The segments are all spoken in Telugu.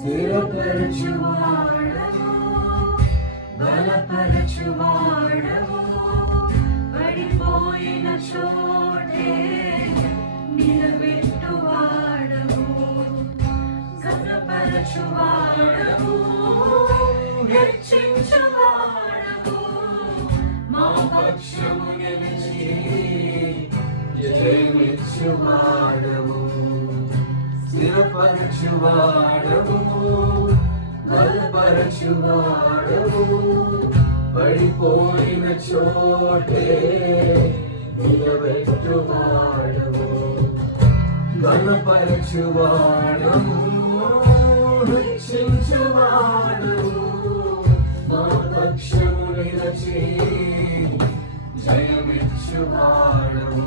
స్థిరపరచువాడవు బలపరచువాడవు పడిపోయిన చోటే నిలబెట్టువాడవు కనపరచువాడవు హెచ్చించువాడవు మా బలపరచువాడవు బలపరచువాడవు పడిపోయిన చోటే నిలబెట్టువాడవు బలపరచువాడవు హెచ్చించువాడవు మా పక్షము నిలచి జయమిచ్చువాడవు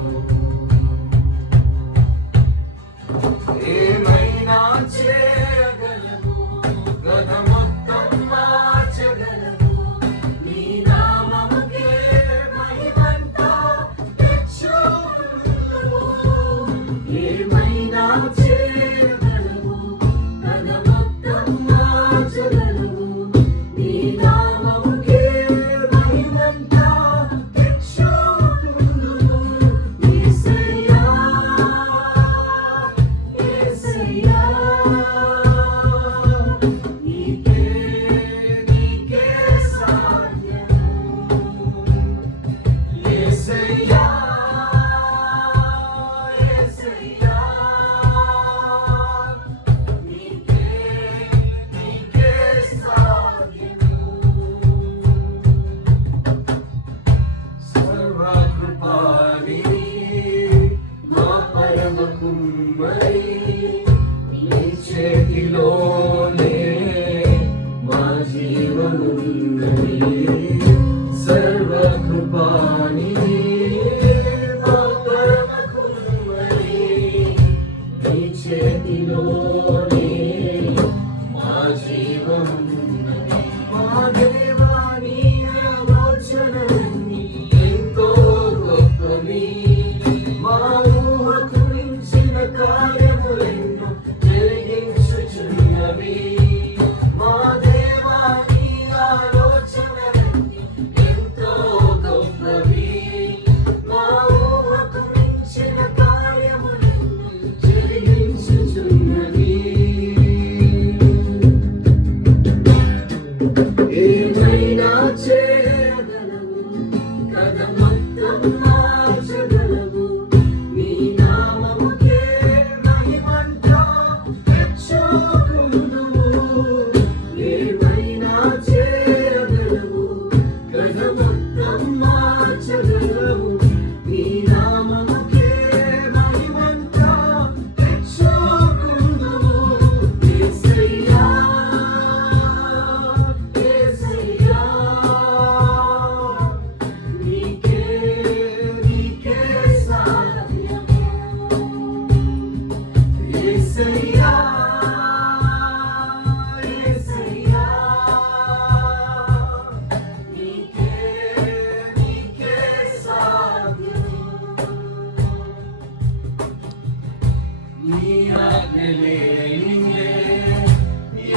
Yeah.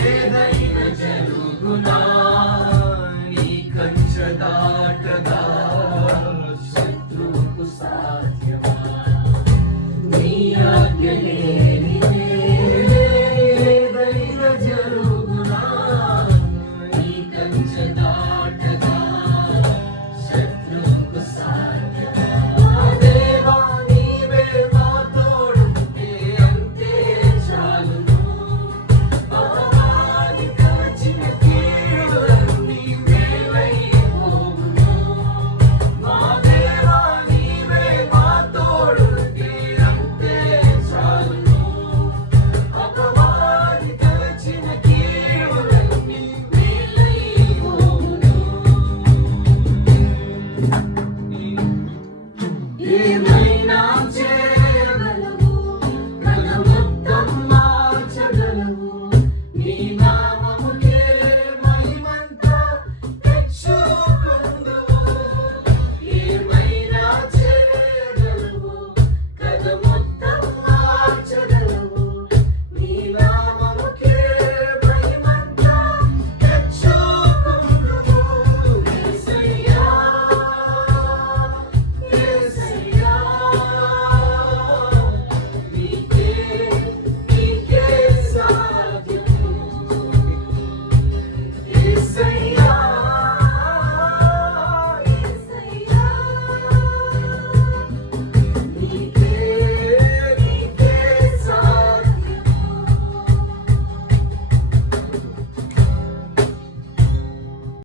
ఏదైనా జరుగునా నీ కంచదా.